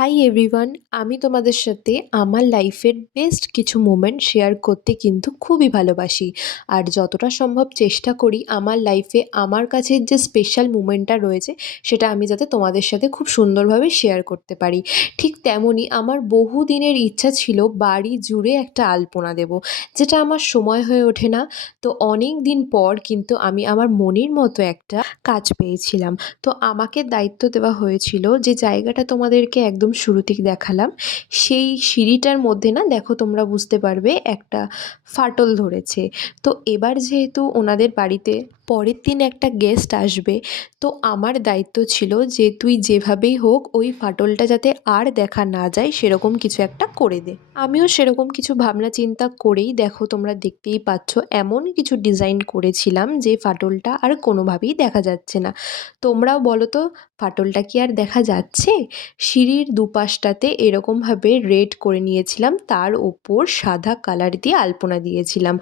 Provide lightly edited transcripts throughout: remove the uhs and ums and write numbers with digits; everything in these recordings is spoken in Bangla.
হাই এভরিওয়ান, আমি তোমাদের সাথে আমার লাইফের বেস্ট কিছু মোমেন্ট শেয়ার করতে কিন্তু খুবই ভালোবাসি। আর যতটা সম্ভব চেষ্টা করি আমার লাইফে আমার কাছে যে স্পেশাল মোমেন্টটা রয়েছে সেটা আমি যাতে তোমাদের সাথে খুব সুন্দরভাবে শেয়ার করতে পারি। ঠিক তেমনই আমার বহু দিনের ইচ্ছা ছিল বাড়ি জুড়ে একটা আলপনা দেব, যেটা আমার সময় হয়ে ওঠে না। তো অনেক দিন পর কিন্তু আমি আমার মনের মতো একটা কাজ পেয়েছিলাম। তো আমাকে দায়িত্ব দেওয়া হয়েছিল যে জায়গাটা তোমাদেরকে একদম শুরুতেই দেখালাম, সেই সিঁড়িটার মধ্যে না, দেখো তোমরা বুঝতে পারবে একটা ফাটল ধরেছে। তো এবার যেহেতু ওনাদের বাড়িতে পরের দিন একটা গেস্ট আসবে, তো আমার দায়িত্ব ছিল যে তুই যেভাবেই হোক ওই ফাটলটা যাতে আর দেখা না যায় সেরকম কিছু একটা করে দে। আমিও সেরকম কিছু ভাবনা চিন্তা করেই, দেখো তোমরা দেখতেই পাচ্ছ, এমন কিছু ডিজাইন করেছিলাম যে ফাটলটা আর কোনোভাবেই দেখা যাচ্ছে না। তোমরাও বলো তো, ফাটলটা কি আর দেখা যাচ্ছে? সিঁড়ির দুপাশটাতে এরকমভাবে রেড করে নিয়েছিলাম, তার ওপর সাদা কালার দিয়ে আলপনা দিয়েছিলাম।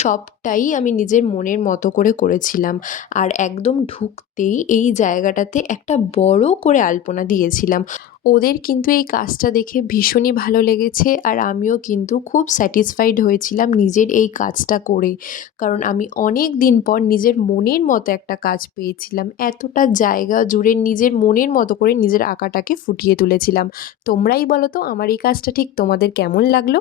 সবটাই আমি নিজের মনের মতো করে করেছিলাম। আর একদম ঢুকতেই এই জায়গাটাতে একটা বড় করে আলপনা দিয়েছিলাম। ওদের কিন্তু এই কাজটা দেখে ভীষণই ভালো লেগেছে, আর আমিও কিন্তু খুব স্যাটিসফাইড হয়েছিলাম নিজের এই কাজটা করে। কারণ আমি অনেক দিন পর নিজের মনের মতো একটা কাজ পেয়েছিলাম, এতটা জায়গা জুড়ে নিজের মনের মতো করে নিজের আঁকাটাকে ফুটিয়ে তুলেছিলাম। তোমরাই বলো তো আমার এই কাজটা ঠিক তোমাদের কেমন লাগলো?